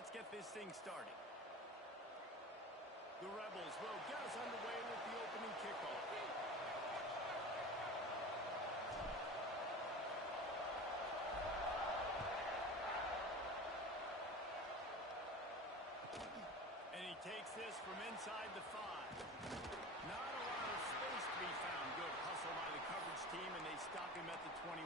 let's get this thing started. The Rebels will get us underway with the opening kickoff. And he takes this from inside the 5. Not a lot of space to be found. Good hustle by the coverage team, and they stop him at the 21.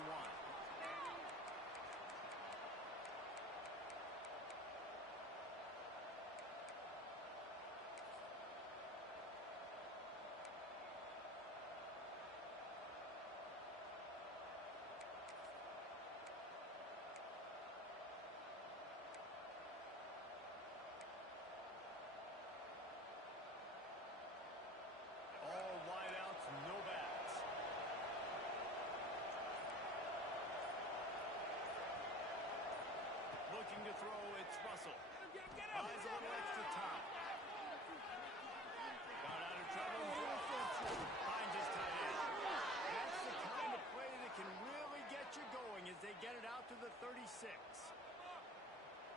All wideouts, no backs. Looking to throw, it's Russell. Buys a little extra time. Got out of trouble. Finds his tight end. That's the kind of play that can really get you going as they get it out to the 36.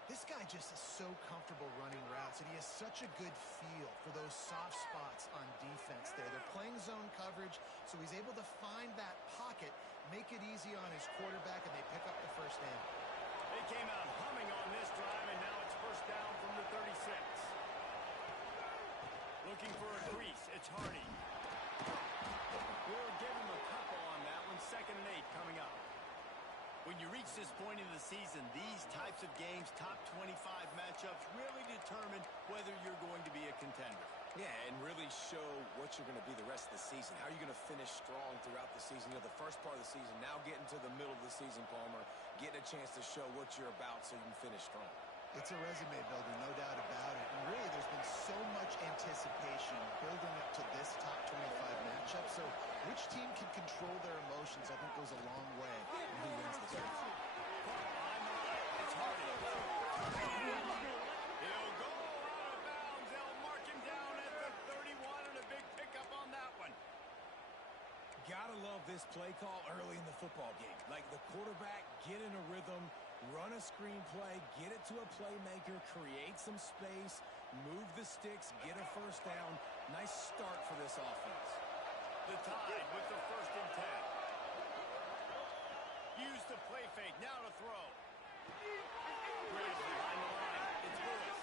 This guy just is so comfortable running routes, and he has such a good feel for those soft spots on defense there. They're playing zone coverage, so he's able to find that pocket, make it easy on his quarterback, and they pick up the first down. They came out humming on this drive, and now it's first down from the 36. Looking for a crease. It's Hardy. We'll give him a couple on that one. 2nd and 8 coming up. When you reach this point in the season, these types of games, top 25 matchups, really determine whether you're going to be a contender. Yeah, and really show what you're going to be the rest of the season. How are you going to finish strong throughout the season? You know, the first part of the season, now getting to the middle of the season, Palmer, getting a chance to show what you're about so you can finish strong. It's a resume builder, no doubt about it. And really, there's been so much anticipation building up to this top 25 matchup. So which team can control their emotions, I think, goes a long way in who wins this race. It's Hardy. He'll go out of bounds. They'll mark him down at the 31, and a big pickup on that one. Gotta love this play call early in the football game. Like the quarterback, get in a rhythm, run a screen play, get it to a playmaker, create some space, move the sticks, get a first down. Nice start for this offense. The Tide with the 1st and 10. Use the play fake. Now to throw. Bridge behind the line. It's Lewis.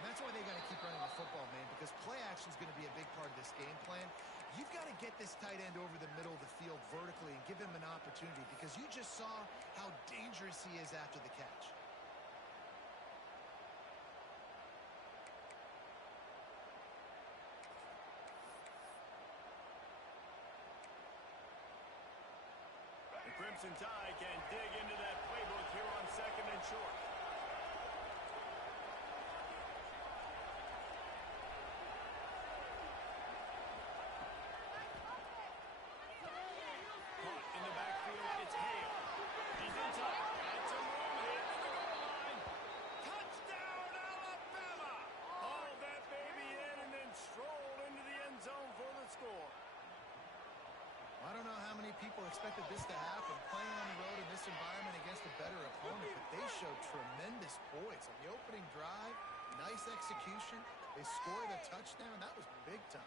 And that's why they got to keep running the football, man, because play action is going to be a big part of this game plan. You've got to get this tight end over the middle of the field vertically and give him an opportunity, because you just saw how dangerous he is after the catch. The Crimson Tide can dig into that playbook here on 2nd and short. Caught in the backfield, it's Hale. He's inside. Had some room here to the goal line. Touchdown, Alabama! Hauled that baby in and then strolled into the end zone for the score. I don't know how many people expected this to happen, playing on the road in this environment against a better opponent, but they showed tremendous poise. On the opening drive, nice execution. They scored a touchdown. That was big time.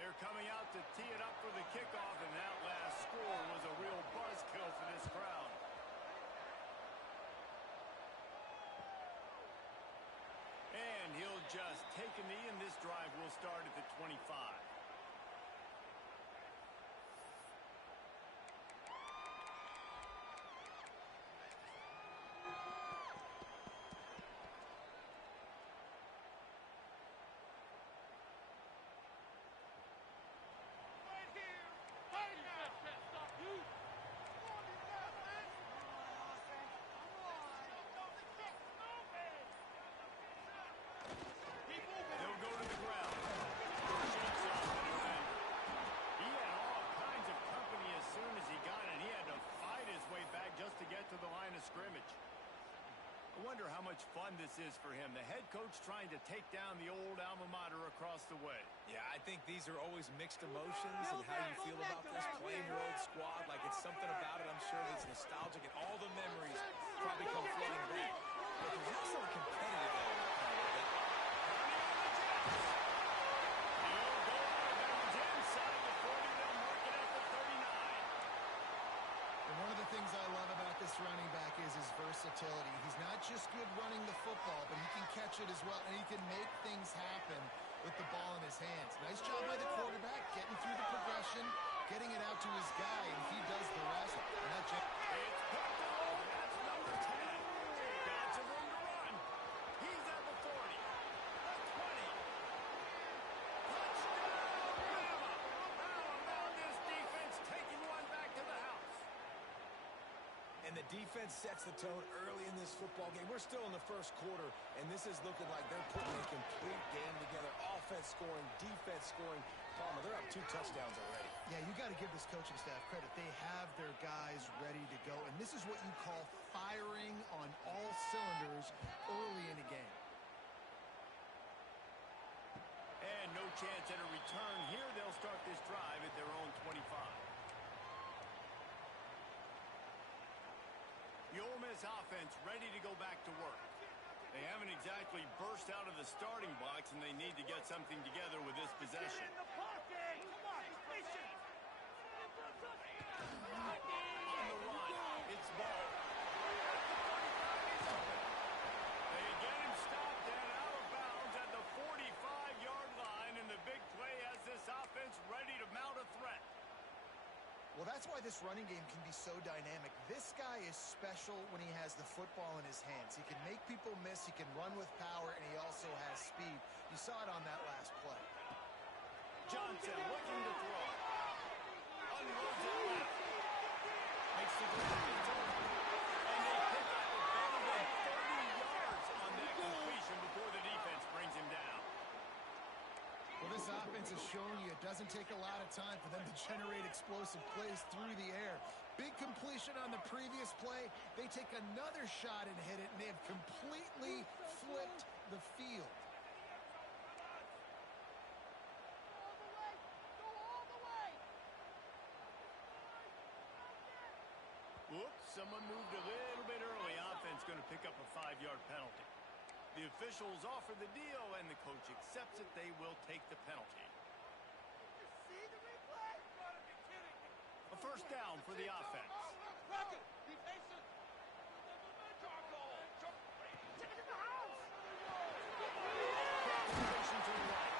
They're coming out to tee it up for the kickoff, and that last score was a real buzzkill for this crowd. And he'll just take a knee, and this drive will start at the 25. They'll go to the ground. Shakes off. much fun this is for him. The head coach trying to take down the old alma mater across the way. Yeah, I think these are always mixed emotions and how you feel about this, playing your old squad. Like, it's something about it, I'm sure, that's nostalgic, and all the memories probably come flooding back. But there's also a competitive element that one of the things I love about this running back is his versatility. He's not just good running the football, but he can catch it as well, and he can make things happen with the ball in his hands. Nice job by the quarterback, getting through the progression, getting it out to his guy, and he does the rest. And that it's picked off. That's number 10. Got some room to run. He's at the 40. The 20. Touchdown, Bama. How about this defense taking one back to the house? And the defense sets the tone early in this football game. We're still in the first quarter, and this is looking like they're putting a complete game together. Offense scoring, defense scoring. Palmer, they're up 2 touchdowns already. Yeah, you got to give this coaching staff credit. They have their guys ready to go, and this is what you call firing on all cylinders early in a game. And no chance at a return here. They'll start this drive at their own 25. The Ole Miss offense ready to go back to work. They haven't exactly burst out of the starting blocks, and they need to get something together with this possession. On the run, it's ball. They get him stopped and out of bounds at the 45-yard line, and the big play has this offense ready to mount a threat. Well, that's why this running game can be so dynamic. This guy is special when he has the football in his hands. He can make people miss, he can run with power, and he also has speed. You saw it on that last play. Johnson looking to throw. Unloads it left. Makes the grab. It's over. And they pick up a better than 30 yards on that completion before the defense brings him down. Well, this offense has shown you it doesn't take a lot of time for them to generate explosive plays through the air. Big completion on the previous play. They take another shot and hit it, and they have completely flipped the field. Oops, someone moved a little bit early. Offense going to pick up a 5-yard penalty. The officials offer the deal, and the coach accepts it. They will take the penalty. A first down for the offense. Cross-position to the right.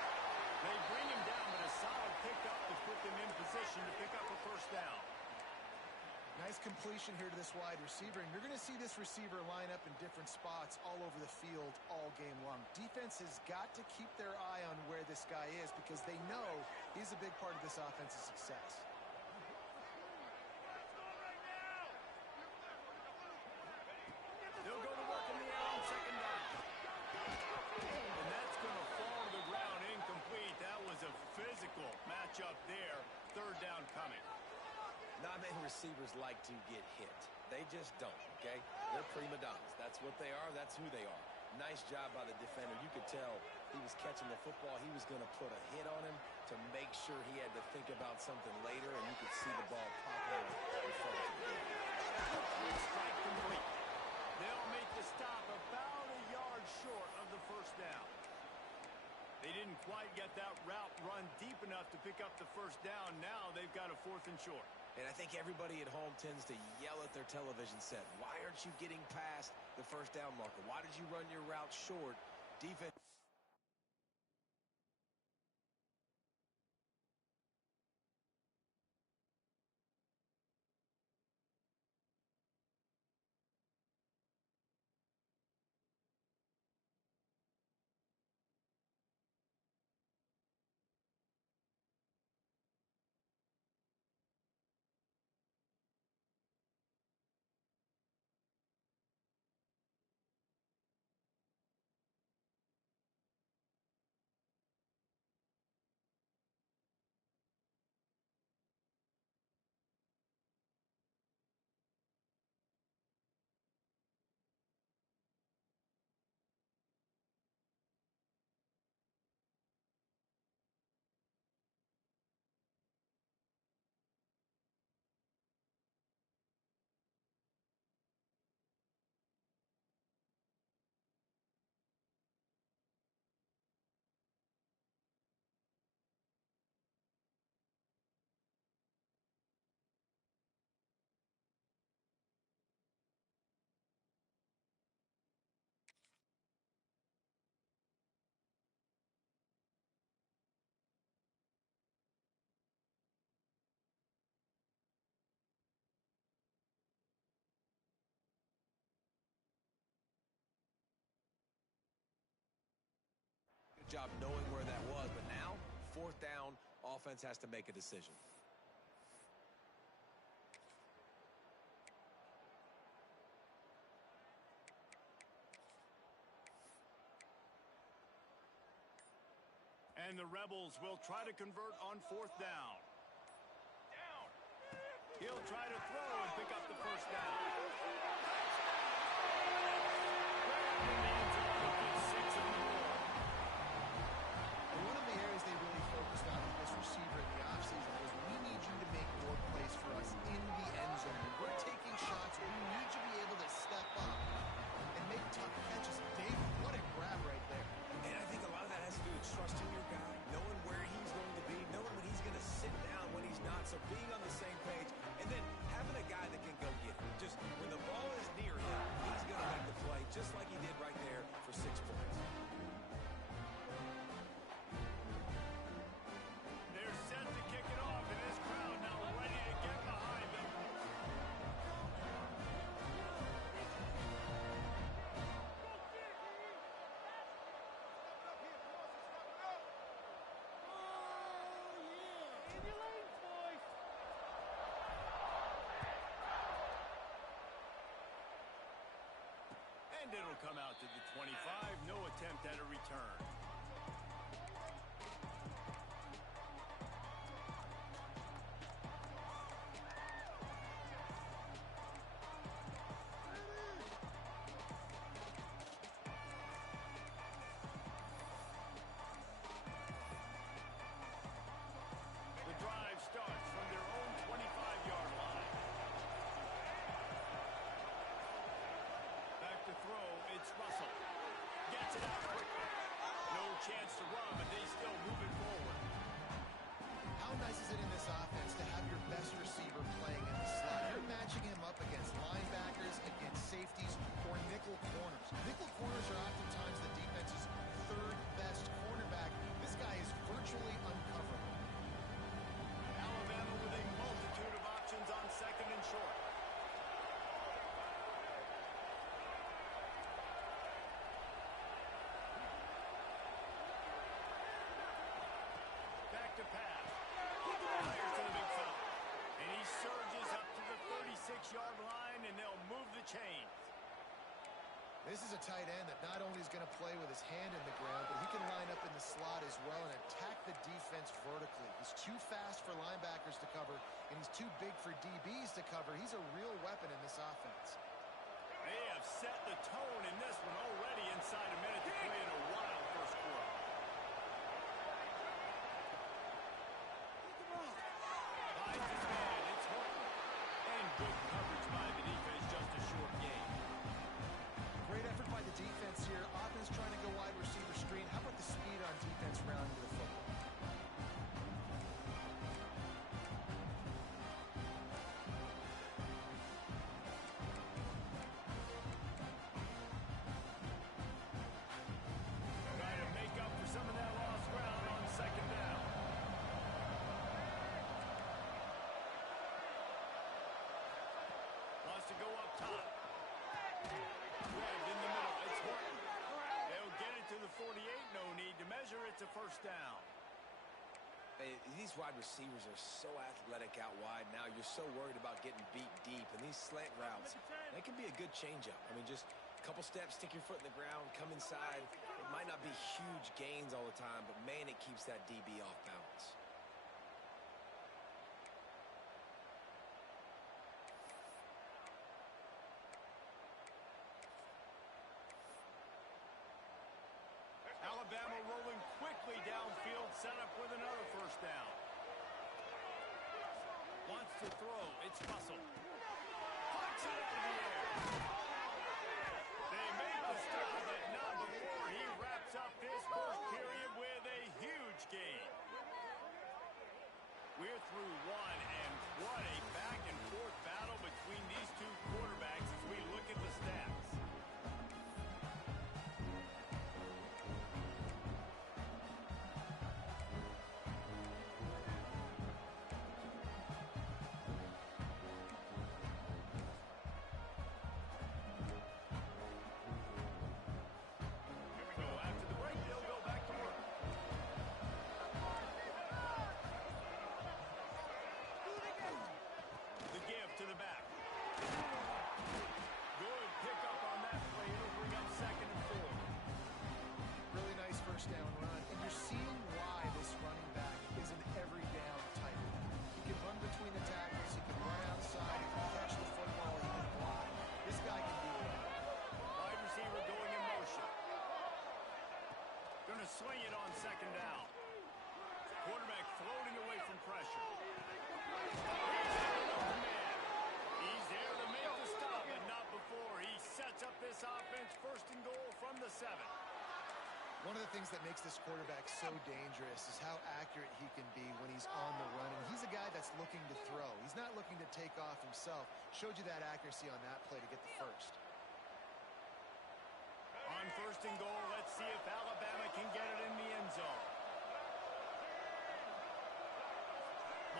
They bring him down, but a solid pickup to put them in position to pick up a first down. Nice completion here to this wide receiver, and you're going to see this receiver line up in different spots all over the field all game long. Defense has got to keep their eye on where this guy is because they know he's a big part of this offense's success. They'll go to work in the air on second down. And that's going to fall to the ground incomplete. That was a physical matchup there. Third down coming. Not many receivers like to get hit. They just don't, okay? They're prima donnas. That's what they are. That's who they are. Nice job by the defender. You could tell he was catching the football. He was going to put a hit on him to make sure he had to think about something later, and you could see the ball pop out in front of him. Strike complete. They'll make the stop about a yard short of the first down. They didn't quite get that route run deep enough to pick up the first down. Now they've got a 4th and short. And I think everybody at home tends to yell at their television set. Why aren't you getting past the first down marker? Why did you run your route short? Defense. offense has to make a decision. And the Rebels will try to convert on 4th down. He'll try to throw and pick up the first down. One of the areas they really focused on with this receiver in the offseason was we need you to make more plays for us in the end zone. When we're taking shots, we need you to be able to step up and make tough catches. Dave, what a grab right there. And I think a lot of that has to do with trusting your guy, knowing where he's going to be, knowing when he's going to sit down, when he's not, so being on the same page, and then having a guy that can go get it. Just when the ball is near him, he's going to make the play, just like he did right there for 6 points. They're set to kick it off, and this crowd now ready to get behind them. And it'll come out to the 25. No attempt at a return. The drive starts from their own 25-yard line. Back to throw, it's Russell. Gets it out quickly. No chance to run, but they still move it forward. How nice is it in this offense to have your best receiver playing in the slot? You're matching him up against linebackers, against safeties, or nickel corners. Nickel corners are oftentimes the defense's 3rd best cornerback. This guy is virtually uncoverable. Alabama with a multitude of options on 2nd and short. Back to pass. Fires to the big fella. And he surges up to the 36-yard line, and they'll move the chains. This is a tight end that not only is going to play with his hand in the ground, but he can line up in the slot as well and attack the defense vertically. He's too fast for linebackers to cover, and he's too big for DBs to cover. He's a real weapon in this offense. They have set the tone in this one already inside a minute to play in a wild first quarter. Finds his man. It's Horton. And good coverage by the defense, just a short game. Great effort by the defense here. Offense trying to go wide receiver screen. How about the speed on defense rounding the football? Trying to make up for some of that lost ground on 2nd down. Wants to go up top. Grabbed in the middle. It's Horton. They'll get it to the 48. No need to measure. It's a first down. Hey, these wide receivers are so athletic out wide now. You're so worried about getting beat deep. And these slant routes, that can be a good changeup. I mean, just a couple steps, stick your foot in the ground, come inside. It might not be huge gains all the time, but, man, it keeps that DB off balance. Alabama rolling quickly downfield, set up with another first down. Wants to throw. It's Russell. Flicks it out of the air. They make the stop, but not before he wraps up this first period with a huge gain. We're through one, and what a back-and-forth battle between these two quarterbacks as we look at the stats. Here we go. After the break, they'll go back to work. One of the things that makes this quarterback so dangerous is how accurate he can be when he's on the run. And he's a guy that's looking to throw. He's not looking to take off himself. Showed you that accuracy on that play to get the first. On first and goal, let's see if Alabama can get it in the end zone.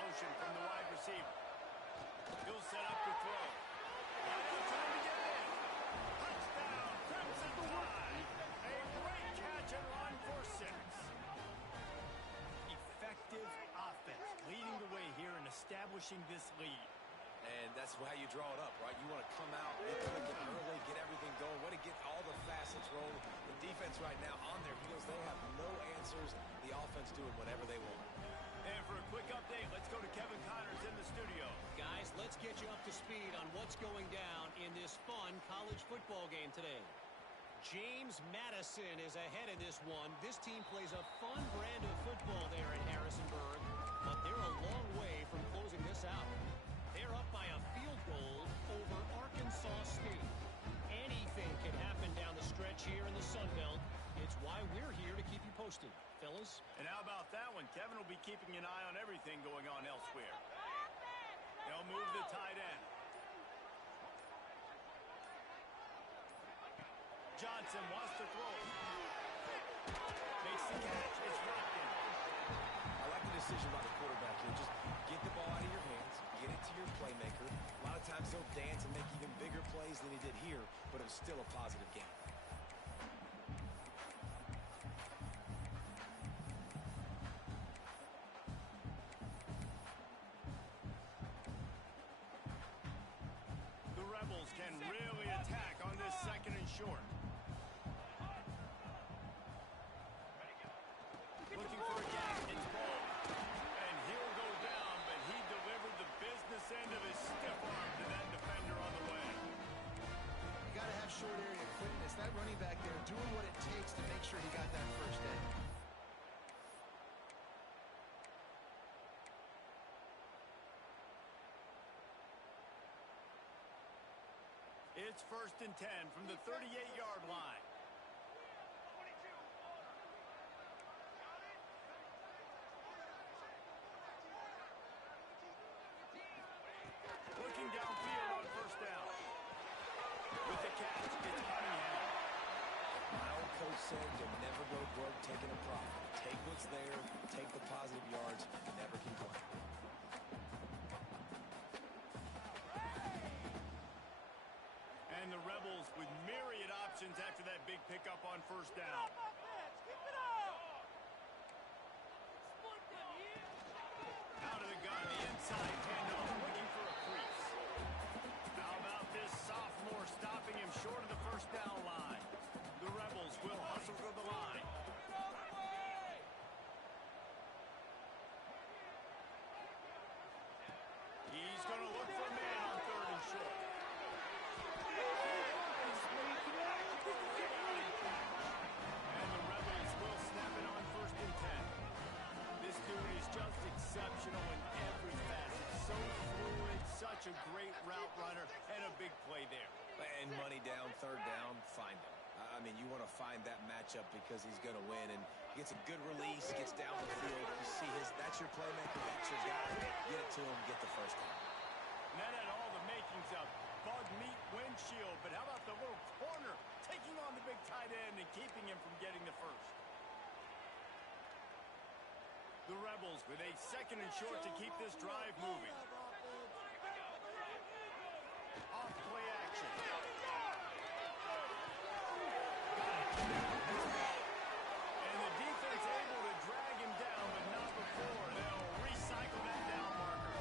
Motion from the wide receiver. He'll set up to throw. Right on time to get in. Touchdown, Crimson Tide. A great catch and run for 6. Effective offense leading the way here and establishing this lead. And that's how you draw it up, right? You want to come out, get early, get everything going. Want to get all the facets rolling. The defense right now on their heels, they have no answers. The offense doing whatever they want. And for a quick update, let's go to Kevin Connors in the studio. Guys, let's get you up to speed on what's going down in this fun college football game today. James Madison is ahead in this one. This team plays a fun brand of football there in Harrisonburg, but they're a long way from closing this out. They're up by a field goal over Arkansas State. Anything can happen down the stretch here in the Sun Belt. It's why we're here to keep you posted, fellas. And how about that one? Kevin will be keeping an eye on everything going on elsewhere. They'll move the tight end. Johnson wants to throw. Makes the catch. It's rocked in. I like the decision by the quarterback here. Just get the ball out of your hands, get it to your playmaker. A lot of times they'll dance and make even bigger plays than he did here, but it was still a positive game. The Rebels can really attack on this second and short. Looking for a gap. It's ball. And he'll go down, but he delivered the business end of his stiff arm to that defender on the way. You got to have short area quickness. That running back there doing what it takes to make sure he got that first down. It's 1st and 10 from the 38-yard line. Looking downfield on first down. With the catch, it's Cunningham. My old coach said you'll never go broke taking a profit. Take what's there, take the positive yards, never complain. And the Rebels with myriad options after that big pickup on first down. Out of the gun, the inside handoff, looking for a crease. How about this sophomore stopping him short of the first down line? The Rebels will hustle to the line. He's going to look for a man on 3rd and short. And the Rebels will snap it on 1st and 10. This dude is just exceptional in every facet. So fluid, such a great route runner, and a big play there. And money down, 3rd down, find him. I mean, you want to find that matchup because he's going to win, and gets a good release, gets down the field. You see that's your playmaker, that's your guy. Get it to him, get the first down. And that had all the makings of bug meat windshield, but how about the little corner taking on the big tight end and keeping him from getting the first? The Rebels with a 2nd and short to keep this drive moving. Off play action. And the defense able to drag him down, but not before. They'll recycle that down marker.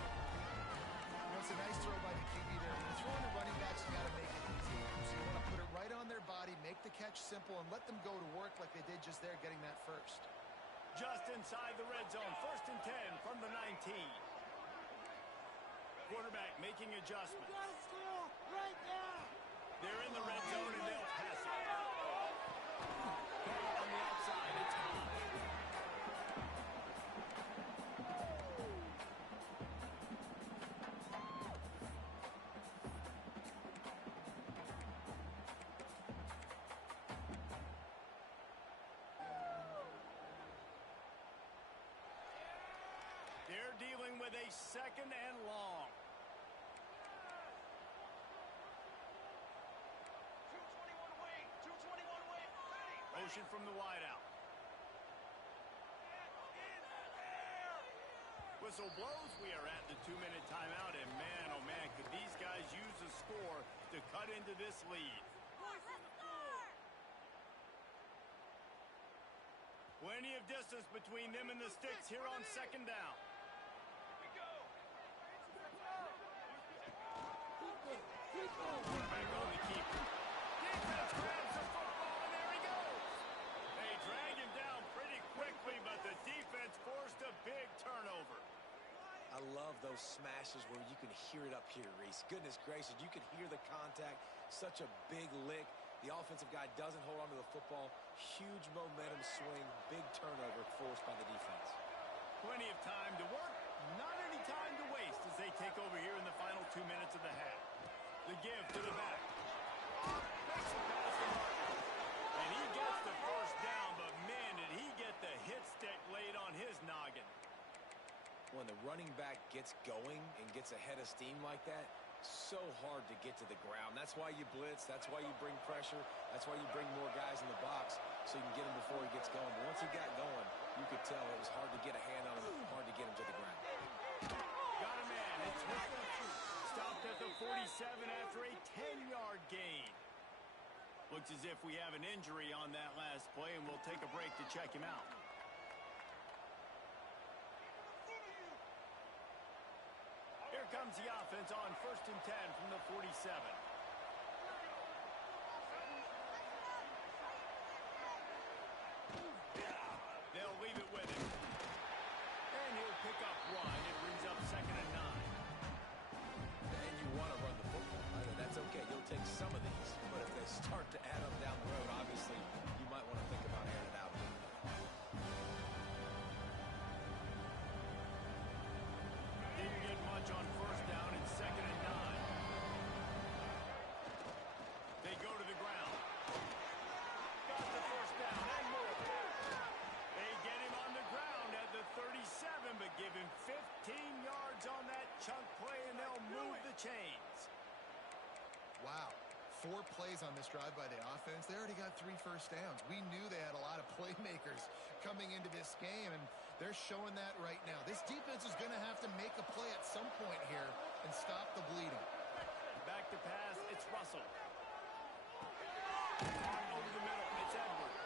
It's a nice throw by the QB there. When you're throwing to running backs, you got to make it easy. So you want to put it right on their body, make the catch simple, and let them go to work like they did just there, getting that first. Just inside the red zone, 1st and 10 from the 19. Quarterback making adjustments. They're in the red zone and they'll pass it. Ball on the outside, it's caught. they're dealing with a 2nd and long. Motion from the wideout. Whistle blows. We are at the 2-minute timeout, and man, oh man, could these guys use a score to cut into this lead. Plenty of distance between them and the sticks here on 2nd down. Quarterback on the keeper. Defense grabs the football, and there he goes. They drag him down pretty quickly, but the defense forced a big turnover. I love those smashes where you can hear it up here, Reese. Goodness gracious, you can hear the contact. Such a big lick. The offensive guy doesn't hold on to the football. Huge momentum swing, big turnover forced by the defense. Plenty of time to work, not any time to waste as they take over here in the final 2 minutes of the half. The give to the back. Makes a pass to Martin. And he gets the first down, but man, did he get the hit stick laid on his noggin. When the running back gets going and gets ahead of steam like that, so hard to get to the ground. That's why you blitz. That's why you bring pressure. That's why you bring more guys in the box so you can get him before he gets going. But once he got going, you could tell it was hard to get a hand on him, hard to get him to the ground. Got a man. It's stopped at the 47 after a 10-yard gain. Looks as if we have an injury on that last play, and we'll take a break to check him out. Here comes the offense on 1st and 10 from the 47. They'll leave it with him. And he'll pick up 1. It brings up 2nd and 9. And you want to run the football, right? And that's okay. You'll take some of these. But if they start to add up down the road, obviously, you might want to think about airing it out. Didn't get much on 1st down and 2nd and 9. They go to the ground. Got the 1st down and more. They get him on the ground at the 37, but give him 15 yards on that chunk play, and they'll move the chains. Wow. 4 plays on this drive by the offense. They already got 3 first downs. We knew they had a lot of playmakers coming into this game, and they're showing that right now. This defense is going to have to make a play at some point here and stop the bleeding. Back to pass. It's Russell. Over the middle. It's Edwards.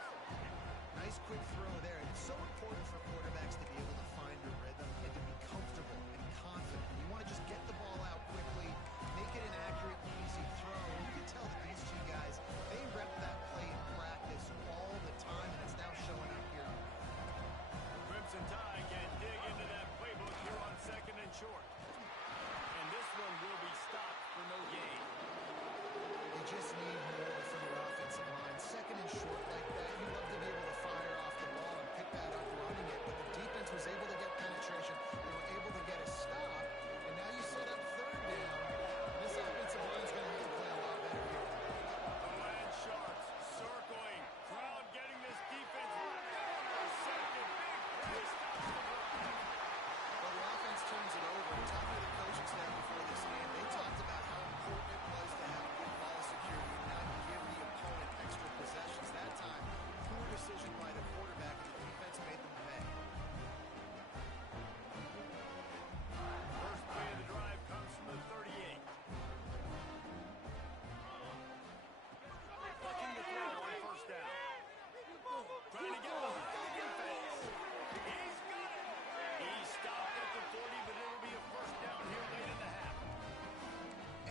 Nice quick throw there. It's so important for quarterbacks to be able to find a rhythm and to be comfortable and confident. You want to just get the ball out quickly, make it an accurate, easy throw. You can tell that these 2 guys, they rep that play in practice all the time, and it's now showing up here. Crimson Tide can dig into that playbook here on 2nd and short. And this one will be stopped for no gain. They just need more from their offensive line. 2nd and short like that, you love to be able to fire off the ball and pick that up running it, but the defense was able to get penetration. They were able to get a stop, and now you set up 3rd down. This offensive line is going to have to play a lot better here. The Land Sharks circling. Crowd getting this defense intercepted. Big play stops the run. Well, the offense turns it over. Talking to the coaching staff before this game, they talked about how important it was to have good ball security and not give the opponent extra possessions. That time, poor decision by the quarterback, and the defense made them pay. First play of the drive comes from the 38. Looking to throw on 1st down. Trying to get behind the defense. He's got it. He's stopped at the 40, but it'll be a 1st down here late in the half.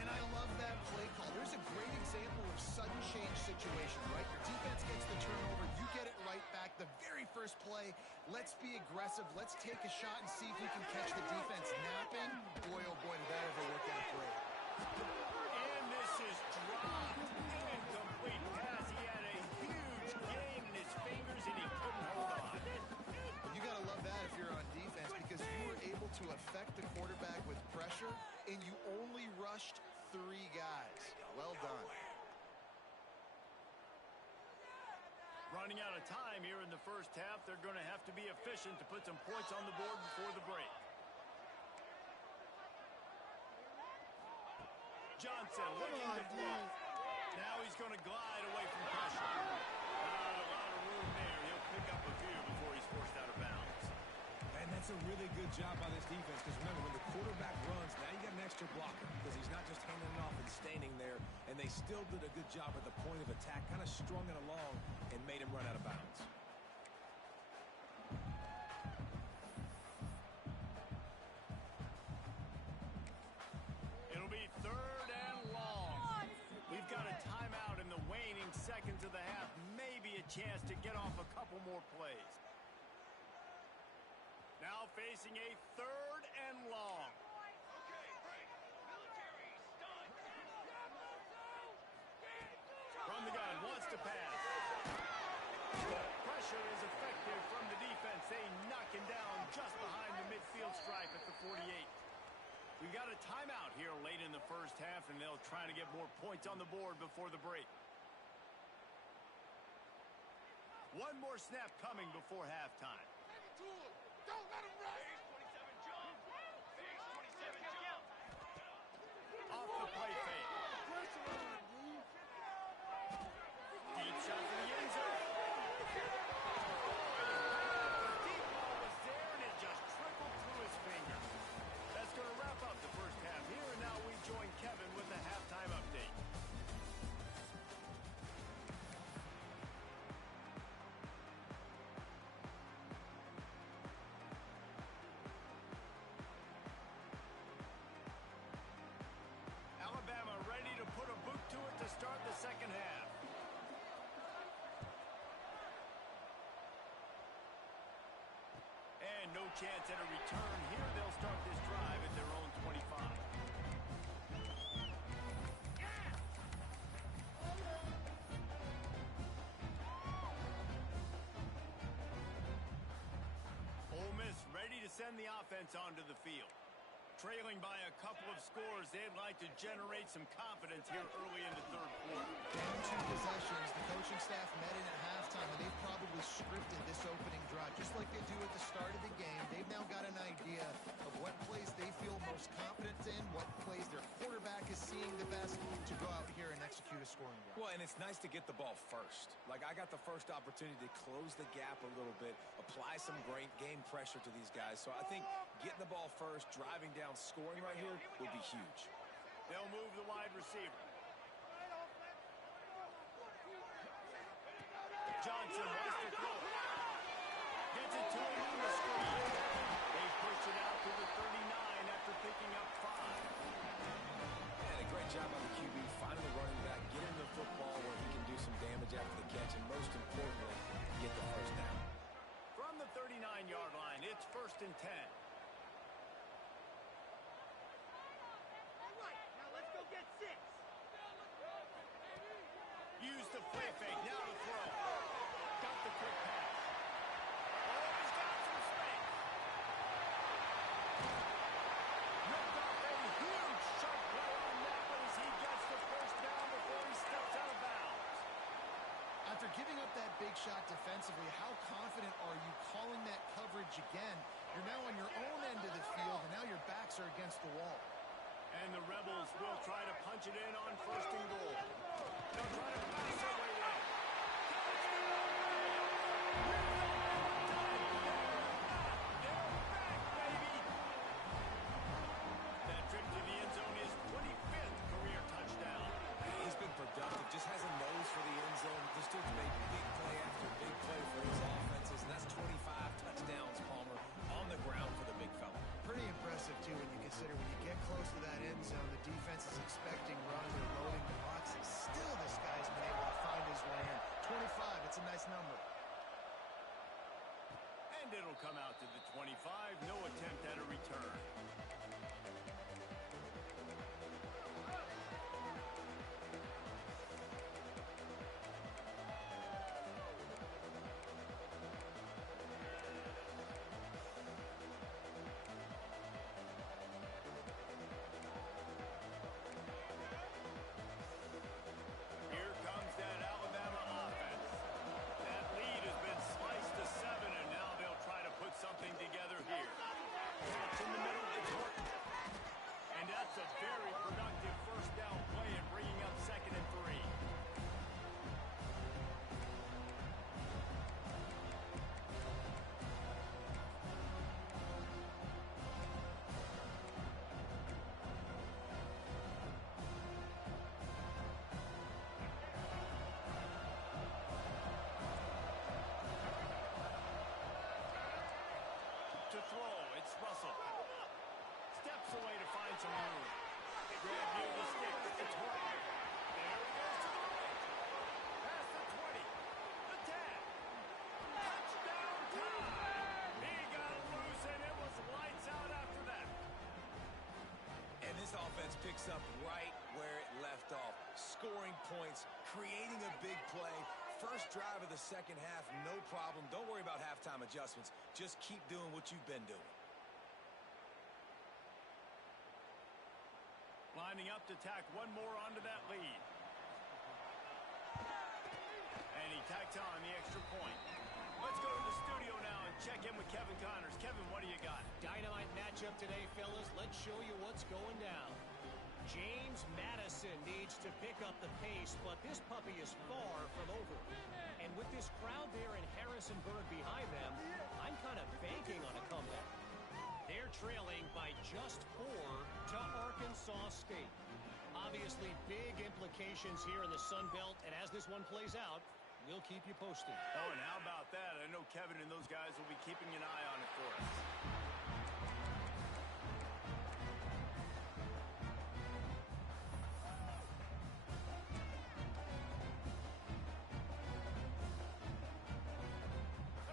And I love that play call. There's a great example of sudden change situation, right? Your defense gets the turnover. You get it right back. The very first play, let's be aggressive. Let's take a shot and see if we can catch the defense napping. Boy, oh boy, did that ever work out great. And this is dropped. Incomplete pass. He had a huge gain in his fingers, and he couldn't hold on. You got to love that if you're on defense, because you were able to affect the quarterback with pressure, and you only rushed 3 guys. Well done. Running out of time here in the first half. They're going to have to be efficient to put some points on the board before the break. Johnson looking to throw. Now he's going to glide away from pressure. Not a lot of room there. He'll pick up a few before he's forced out of bounds. And that's a really good job by this defense because remember, when the quarterback runs, now you got an extra blocker because he's not just handing it off and standing there, and they still did a good job at the point of attack, kind of strung it along and made him run out of bounds. It'll be 3rd and long. We've got a timeout in the waning seconds of the half. Maybe a chance to get off a couple more plays. Now facing a 3rd and long. From the gun, wants to pass. The pressure is effective from the defense. They knock him down just behind the midfield stripe at the 48. We've got a timeout here late in the first half, and they'll try to get more points on the board before the break. One more snap coming before halftime. Don't let him run. Off the play fake. Deep shot to the end zone. The deep ball was there, and it just trickled through his fingers. That's going to wrap up the first half here, and now we join Kevin with the halftime update. Alabama ready to put a boot to it to start the second half. And no chance at a return here. They'll start this drive at their own 25. Ole Miss ready to send the offense onto the field. Trailing by a couple of scores, they'd like to generate some confidence here early in the third quarter. Down 2 possessions, the coaching staff met in at halftime, and they've probably scripted this opening drive. Just like they do at the start of the game, they've now got an idea of what plays they feel most confident in, what plays their quarterback is seeing the best to go out here and execute a scoring drive. Well, and it's nice to get the ball first. Like, I got the first opportunity to close the gap a little bit, apply some great game pressure to these guys. So I think getting the ball first, driving down, scoring right here would be huge. They'll move the wide receiver. Johnson wants to throw it. Gets it to him on the screen. They push it out to the 39 after picking up 5. And a great job on the QB, finding the running back, getting the football where he can do some damage after the catch, and most importantly, get the first down. From the 39-yard line, it's 1st and 10. Use the play fake, now to throw. Got the quick pass. Oh, he's got some space. Ripped off a huge sharp play on that one as he gets the first down before he steps out of bounds. After giving up that big shot defensively, how confident are you calling that coverage again? You're now on your own end of the field, and now your backs are against the wall. And the Rebels will try to punch it in on 1st and goal. They'll try to pass their way in. They're back, baby! That trip to the end zone is 25th career touchdown. He's been productive, just has a nose for the end zone. This dude's made big play after big play for his offenses, and that's 25 touchdowns, Palmer, on the ground for the big fella. Pretty impressive, too, when you consider when you get close to that end zone, the defense is expecting runs or loading the boxes. Still, this guy's been able to find his way in. 25, it's a nice number. to throw. It's Russell. Steps away to find some room. Grab near the stick at the 20. There he goes to the right. Past the 20. The 10. Touchdown time. He got loose, and it was lights out after that. And this offense picks up right where it left off. Scoring points, creating a big play. First drive of the second half, no problem. Don't worry about halftime adjustments. Just keep doing what you've been doing. Lining up to tack one more onto that lead. And he tacks on the extra point. Let's go to the studio now and check in with Kevin Connors. Kevin, what do you got? Dynamite matchup today, fellas. Let's show you what's going down. James Madison needs to pick up the pace, but this puppy is far from over. And with this crowd there in Harrisonburg behind them, I'm kind of banking on a comeback. They're trailing by just 4 to Arkansas State. Obviously, big implications here in the Sun Belt, and as this one plays out, we'll keep you posted. Oh, and how about that? I know Kevin and those guys will be keeping an eye on it for us.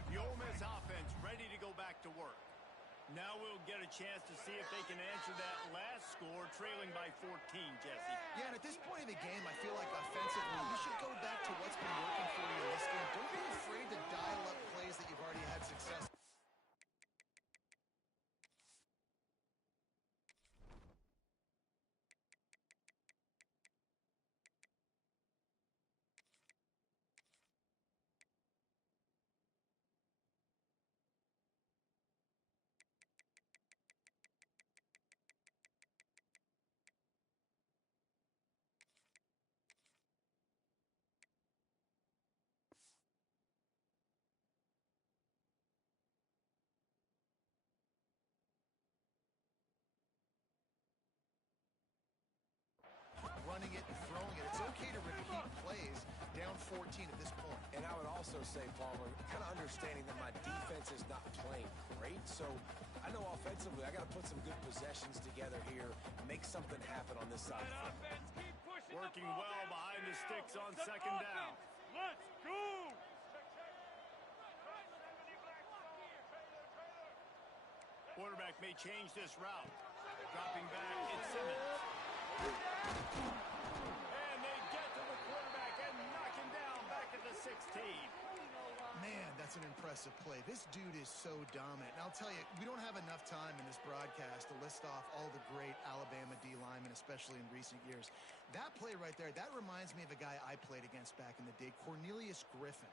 The Ole Miss offense ready to go back to work. Now we'll get a chance to see if they can answer that last score, trailing by 14, Jesse. Yeah, and at this point of the game, I feel like offensively, you should go back to what's been working for you in this game. Don't be afraid to dial up plays that you've already had success. Running it and throwing it. It's okay to repeat plays down 14 at this point. And I would also say, Palmer, kind of understanding that my defense is not playing great. So I know offensively I got to put some good possessions together here, make something happen on this side of the football. Working well behind the sticks on second down. Let's go! Quarterback may change this route. Dropping back, it's Simmons. And they get to the quarterback and knock him down back at the 16. Man, that's an impressive play. This dude is so dominant. And I'll tell you, we don't have enough time in this broadcast to list off all the great Alabama D linemen, especially in recent years. That play right there, that reminds me of a guy I played against back in the day, Cornelius Griffin,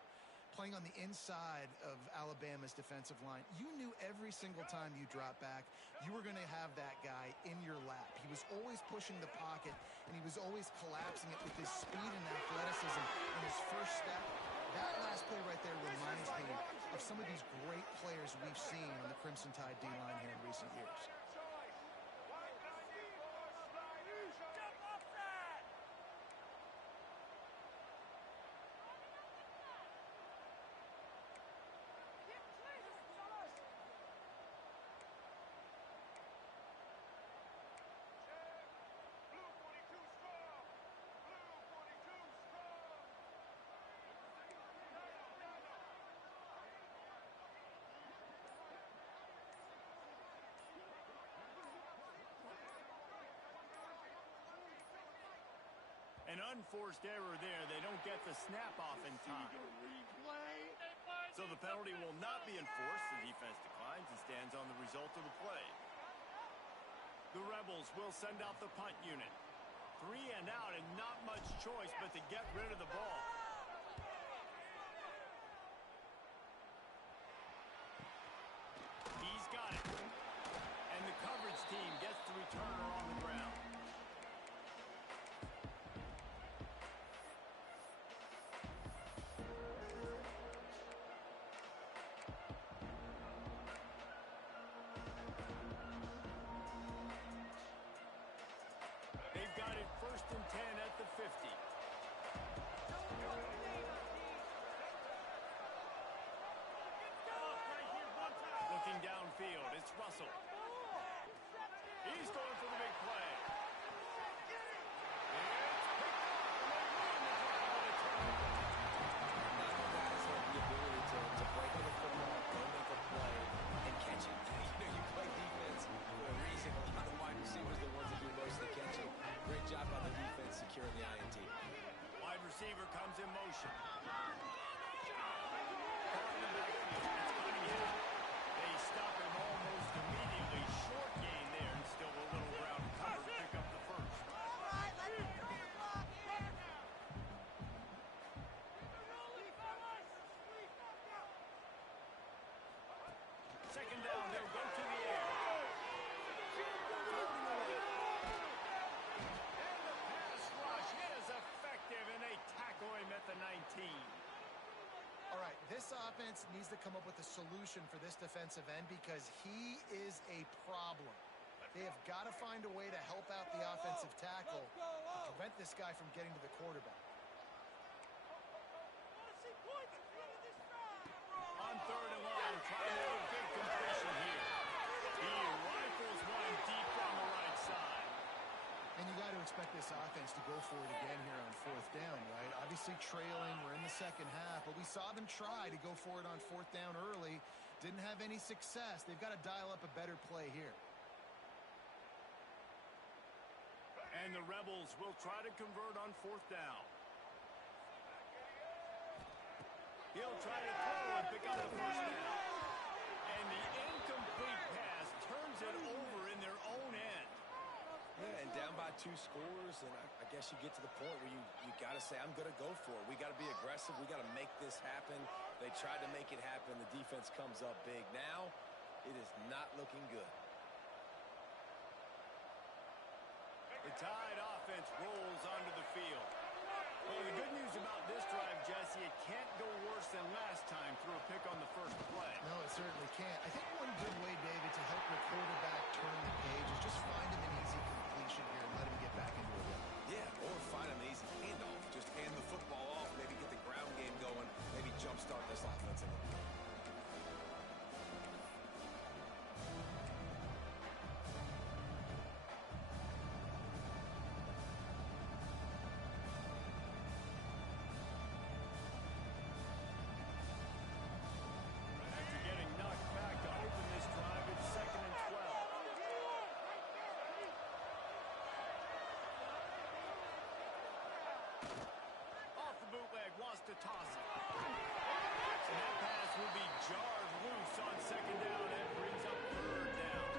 playing on the inside of Alabama's defensive line. You knew every single time you dropped back, you were going to have that guy in your lap. He was always pushing the pocket, and he was always collapsing it with his speed and athleticism in his first step. That last play right there reminds me of some of these great players we've seen on the Crimson Tide D-line here in recent years. An unforced error there. They don't get the snap off in time. So the penalty will not be enforced. The defense declines and stands on the result of the play. The Rebels will send out the punt unit. 3 and out and not much choice but to get rid of the ball. He's got it. And the coverage team gets the returner on the ground. They've got it 1st and 10 at the 50. Looking downfield. field. It's Russell. He's going for the big play. Receiver comes in motion. They stop him almost immediately. Short gain there, and still a little ground cover to pick up the first. Second down, they'll go to the air. At the 19. All right, this offense needs to come up with a solution for this defensive end because he is a problem. They have got to find a way to help out the offensive tackle to prevent this guy from getting to the quarterback. On third and long, trying to make a big completion here. He rifles one deep down the right side. And you got to expect this offense to go for it again here on fourth down, right? Obviously trailing, we're in the second half, but we saw them try to go for it on fourth down early. Didn't have any success. They've got to dial up a better play here. And the Rebels will try to convert on fourth down. He'll try to throw and pick up the first down. And the incomplete pass turns it over in their own end. Yeah, and down by 2 scores, and I guess you get to the point where you got to say, I'm going to go for it. We got to be aggressive. We got to make this happen. They tried to make it happen. The defense comes up big. Now, it is not looking good. The Tide offense rolls onto the field. Well, the good news about this drive, Jesse, it can't go worse than last time through a pick on the first play. No, it certainly can't. I think one good way, David, to help your quarterback turn the page is just find him an easy completion here and let him get back into a rhythm. Yeah, or find him an easy handoff. Just hand the football off, maybe get the ground game going, maybe jumpstart this offense a little bit. To toss it. And that pass will be jarred loose on second down and brings up third down.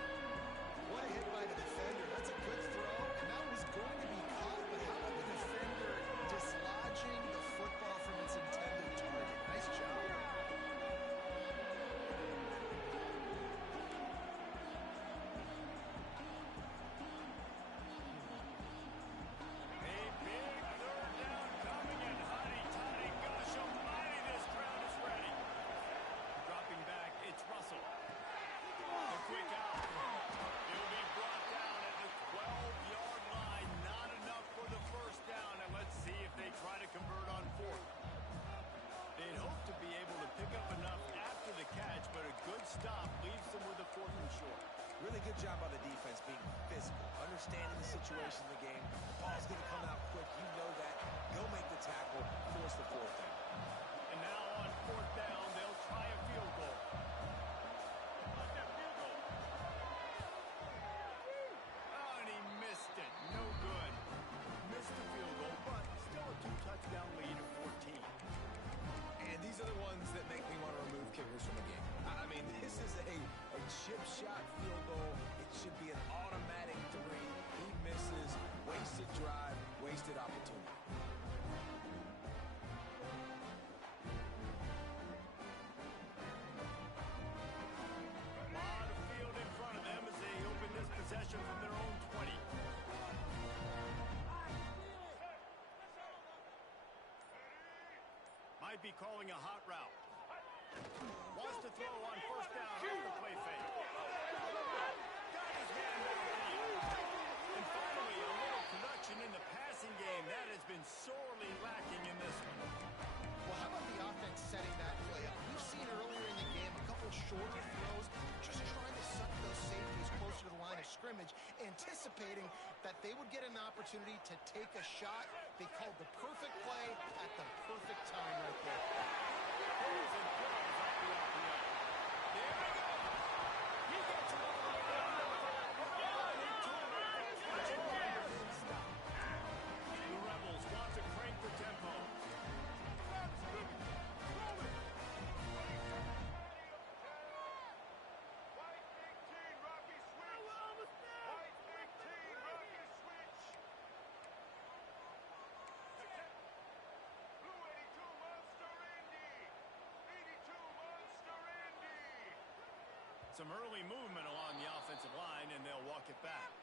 What a hit by the defender. That's a good throw, and that was going to be caught, but how about the defender dislodging the football from its intended target? Nice job. Stop leaves them with a 4th and short. Really good job by the defense being physical, understanding the situation in the game. The ball's going to come out quick. You know that. Go make the tackle, force the 4th down. And now on 4th down, they'll try a field goal. Oh, and he missed it. No good. Missed the field goal, but still a 2-touchdown lead at 14. And these are the ones that make me want to remove kickers from the game. I mean, this is a chip shot field goal. It should be an automatic 3. He misses. Wasted drive, wasted opportunity. A lot of field in front of them as they open this possession from their own 20. Might be calling a hot route. Wants to throw on first down off the play fake. Got his hand downfield. And finally, a little production in the passing game. That has been sorely lacking in this one. Well, how about the offense setting that play up? We've seen earlier in the game a couple shorter throws, just trying to that they would get an opportunity to take a shot. They called the perfect play at the perfect time right there. Pulls and throws off the RPO. There we go. He gets it all the way down the field. The Rebels want to crank the tempo. Some early movement along the offensive line, and they'll walk it back.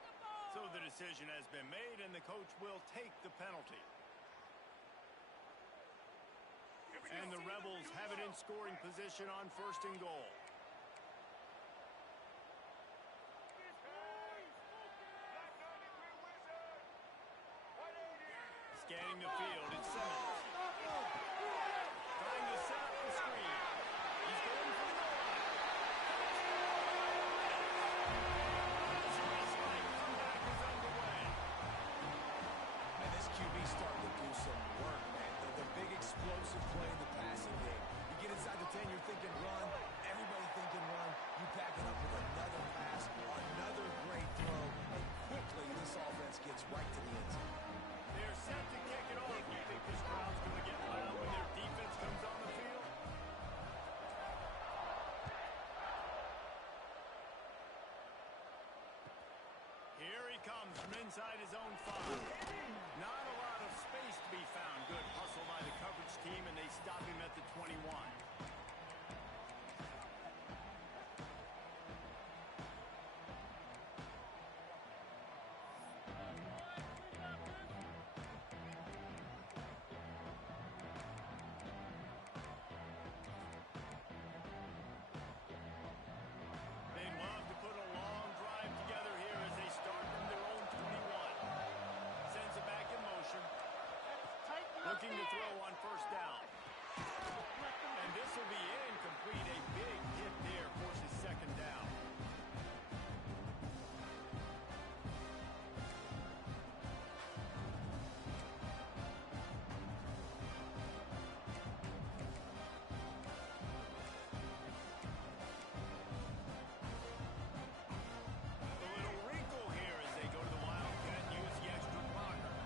So the decision has been made, and the coach will take the penalty. And the Rebels have it in scoring position on 1st and goal. Scanning the field, it's Simmons. Trying to set up the screen. He's going for the goal line. Comeback is underway. And this QB starting to do some work, man. The big explosive play in the passing game. You get inside the 10, you're thinking run. Everybody thinking run. You back it up with another pass, another great throw, and quickly this offense gets right to the end zone. They're set to kick it off. You think this crowd's going to get loud when their defense comes on the field? Here he comes from inside his own 5. Not a lot of space to be found. Good hustle by the coverage team, and they stop him at the 21. They love to put a long drive together here as they start from their own 21. Sends it back in motion. Looking to throw on 1st down. And this will be incomplete. A big hit there forces 2nd down. A little wrinkle here as they go to the Wildcat and use the extra blocker.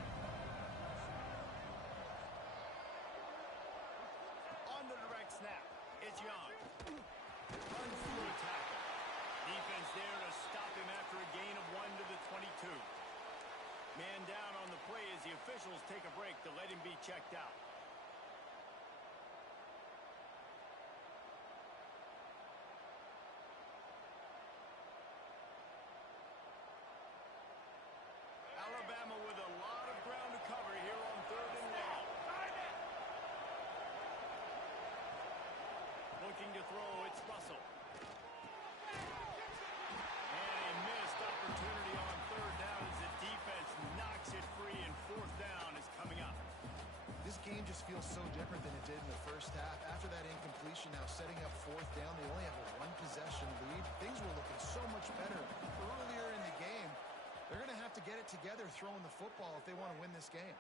On the direct snap, it's Young. Runs through a tackle. Defense there to stop him after a gain of 1 to the 22. Man down on the play as the officials take a break to let him be checked out. Alabama with a lot of ground to cover here on 3rd and long. Looking to throw, it's Russell. And a missed opportunity on 3rd down as the defense knocks it free, and 4th down is coming up. This game just feels so different than it did in the first half. After that incompletion, now setting up 4th down, they only have a 1-possession lead. Things were looking so much better earlier in the game. They're going to have to get it together throwing the football if they want to win this game.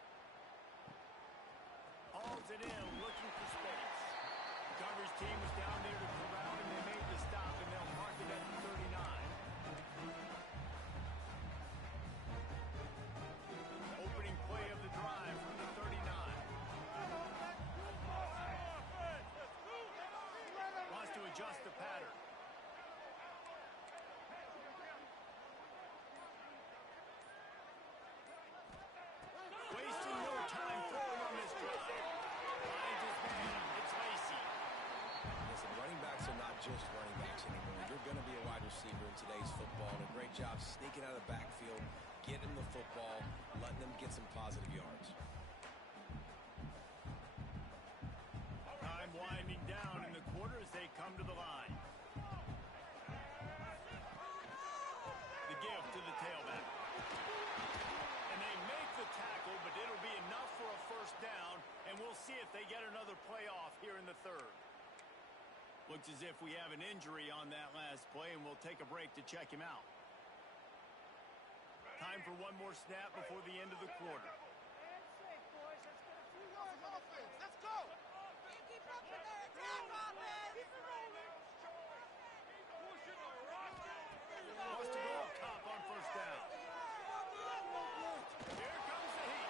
Hauls it in, looking for space. The coverage team was down there to corral him. They made the stop, and they'll mark it at the 39. Opening play of the drive from the 39. Wants to adjust the pattern. Wasting no time throwing on this drive. Finds his man. It's Lacy. Listen, running backs are not just running backs anymore. You're going to be a wide receiver in today's football. And a great job sneaking out of the backfield, getting the football, letting them get some positive yards. Time winding down in the quarter as they come to the line. The give to the tailback. And they make the tackle, but it'll be enough for a 1st down, and we'll see if they get another playoff here in the 3rd. Looks as if we have an injury on that last play, and we'll take a break to check him out. Time Time for one more snap before the end of the quarter. Let's go! Keep up with their attack, offense! Wants to go up top on first down. Here comes the heat.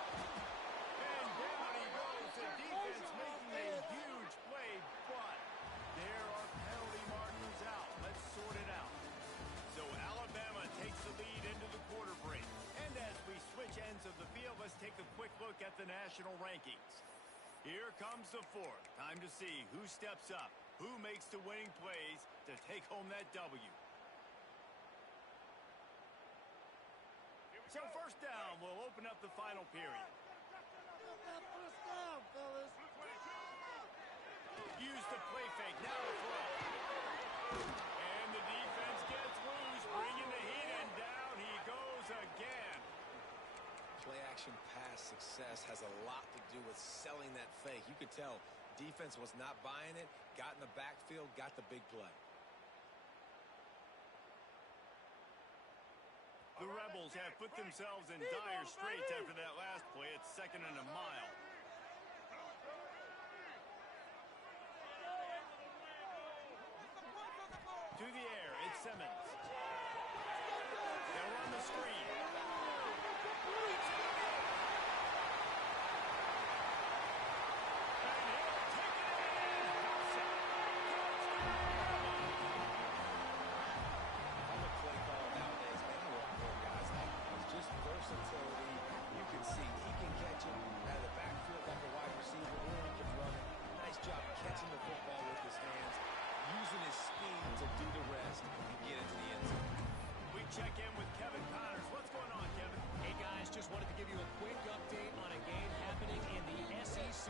And down he goes. The defense making a huge play, but there are penalty markers out. Let's sort it out. So Alabama takes the lead into the quarter break. And as we switch ends of the field, let's take a quick look at the national rankings. Here comes the fourth. Time to see who steps up, who makes the winning plays to take home that W. So first down will open up the final period. First down, fellas. Use the play fake. Now to throw. And the defense gets loose, bringing the heat, and down he goes again. Play action pass success has a lot to do with selling that fake. You could tell defense was not buying it, got in the backfield, got the big play. The Rebels have put themselves in dire straits after that last play. It's 2nd and a mile. To the air, it's Simmons. They'll run the screen. And he'll take it in. House it. On the play call nowadays, man, I want more guys like that. Just versatility. You can see he can catch it out of the backfield like a wide receiver, or he can run it. Nice job catching the football with his hands, using his speed to do the rest and get into the end zone. We check in with Kevin Connors. What's going on, Kevin? Hey, guys, just wanted to give you a quick update on a game happening in the SEC.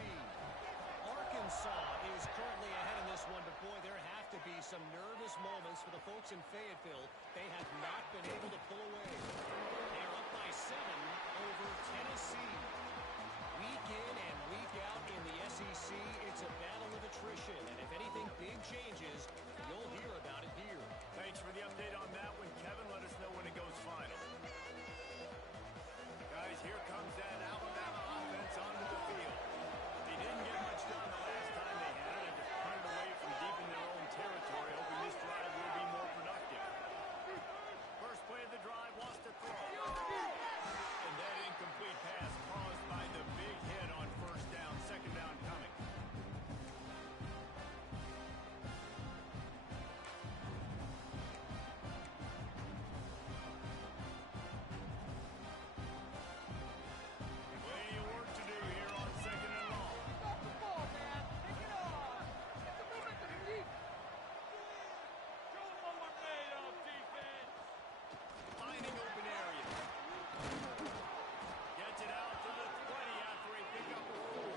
Arkansas is currently ahead in this one, but boy, there have to be some nervous moments for the folks in Fayetteville. They have not been able to pull away. They're up by 7 over Tennessee. Week in and week out in the SEC, it's a battle of attrition, and if anything big changes, you'll hear about it here. Thanks for the update on that one, Kevin. Let us know when it goes final. Guys, here comes that Alabama offense onto the field. They didn't get much done the last time they had it. They turned away from deep in their own territory, hoping this drive will be more productive. First play of the drive, wants to throw. And that incomplete pass caused by the big hit on first down, second down coming. Plenty of work to do here on second and long. Stop the ball, man. Take it off. Get the movement to the deep. Show them what we're made of, defense. Finding open area. Gets it out to the 20 after a pickup of 4.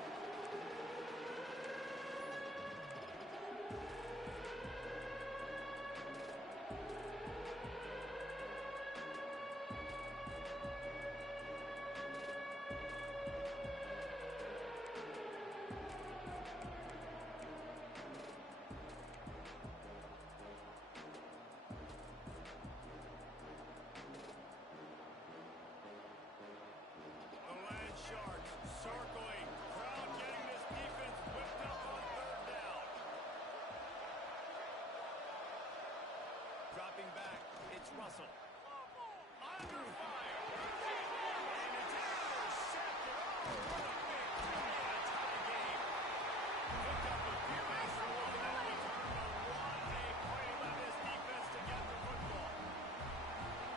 The Land Sharks circling. Crowd getting this defense whipped up on third down. Dropping back, it's Russell. Under fire. And it's intercepted. Oh, what a big play in a tie game. Picked up a few extra on that return, but what a play by this defense to get the football.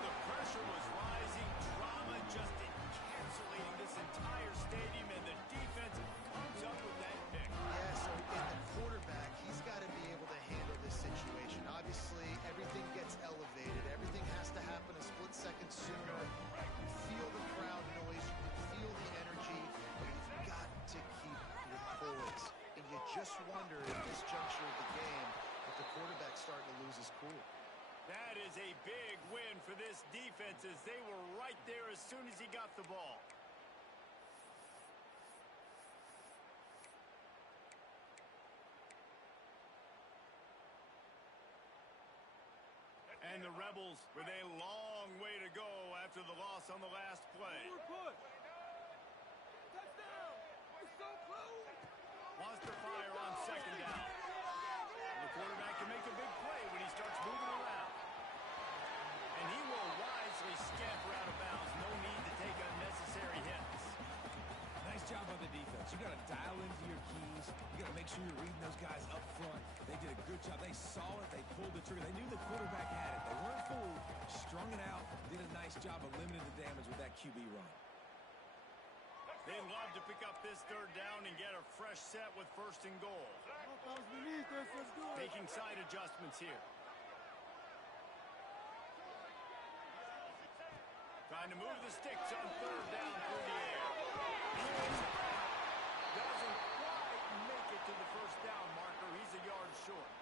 The pressure was rising, drama just encapsulating this entire stadium, and the defense comes up with that pick. Yeah, so in the quarterback, he's got to be able to handle this situation. Obviously, everything gets elevated. Everything has to happen a split second sooner. You feel the crowd noise. You can feel the energy. But you've got to keep your poise. And you just wonder at this juncture of the game if the quarterback's starting to lose his cool. That is a big win for this defense as they were right there as soon as he got the ball. And And the Rebels with a long way to go after the loss on the last play. Touchdown! We're so close! Wants to fire on second down. The quarterback can make a big play when he starts moving around. And he will wisely scamper out of bounds. No need to take unnecessary hits. Nice job on the defense. You got to dial into your keys. You got to make sure you're reading those guys up front. They did a good job. They saw it. They pulled the trigger. They knew the quarterback had it. They weren't fooled. Strung it out. Did a nice job of limiting the damage with that QB run. They'd love to pick up this third down and get a fresh set with first and goal. Making side adjustments here. Trying to move the sticks on third down through the air. Doesn't quite make it to the first down marker. He's a yard short.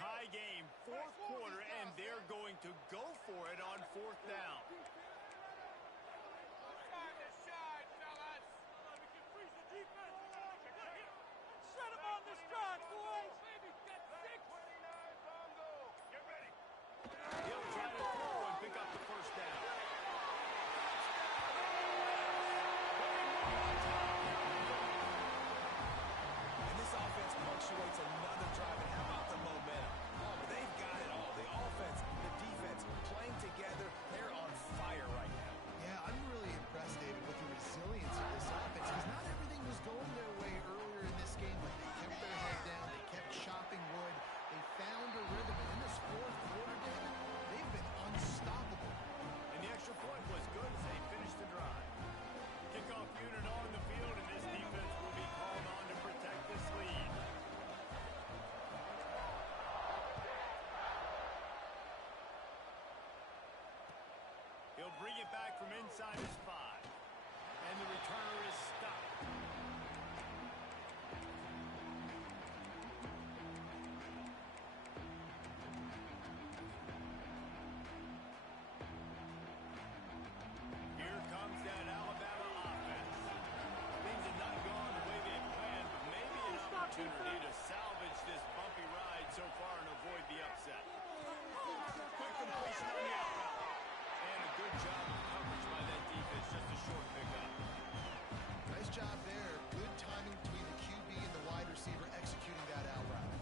Tie game, fourth quarter, and they're going to go for it on fourth down. Time to shine, fellas! We can freeze the defense! Shut him on this drive, boys! Baby, got 6! 29 Bongo! Get ready! He'll try to throw and pick up the first down. And this offense punctuates another drive. And how about the momentum? Oh, but they've got it all. The offense, the defense, playing together. They're on fire right now. Yeah, I'm really impressed, David, with the resilience of this offense because not everything was going their way earlier in this game, but they kept their head down. They kept chopping wood. They found a rhythm. And in this fourth quarter, David, they've been unstoppable. And the extra point was good as they finished the drive. Kickoff unit on the field, and this defense will be called on to protect this lead. He'll bring it back from inside his 5. And the returner is stopped. Here comes that Alabama offense. Things have not gone the way they had planned, but maybe an opportunity to salvage this bumpy ride so far and avoid the upset. Quick completion on the outroute. And a good job of coverage by that defense, just a short pickup. Nice job there. Good timing between the QB and the wide receiver executing that out route.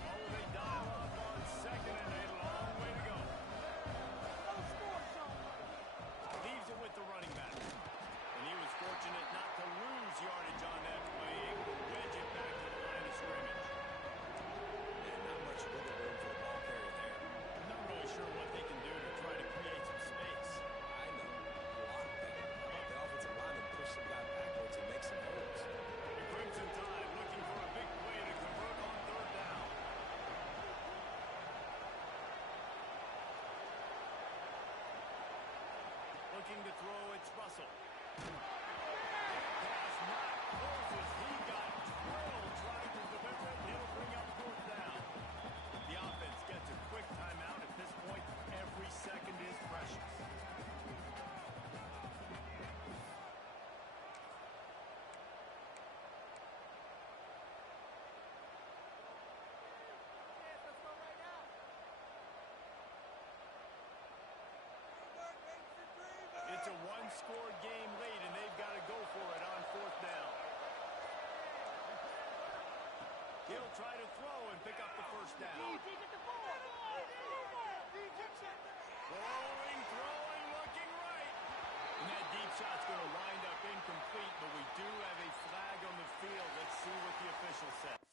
Oh, they dial up on second and a long way to go. Leaves it with the running back. And he was fortunate not to lose yardage on that play. Able to wedge it back to the line of scrimmage. And not much wiggle room for the ball carrier there. I'm not really sure what they can do to try to create some space. I know. Block that. How about the offensive lineman push some guy backwards and make some holes? The Crimson Tide looking for a big play to convert on third down. Looking to throw, it's Russell. Pass not closes. He got drilled trying to deliver it. He'll bring up fourth down. The offense gets a quick timeout at this point. Every second is precious. Let's go right now! It's a one-score game late, and they've got to go for it on fourth down. He'll try to throw and pick up the first down. Rolling, throwing, looking right. And that deep shot's going to wind up incomplete, but we do have a flag on the field. Let's see what the official says.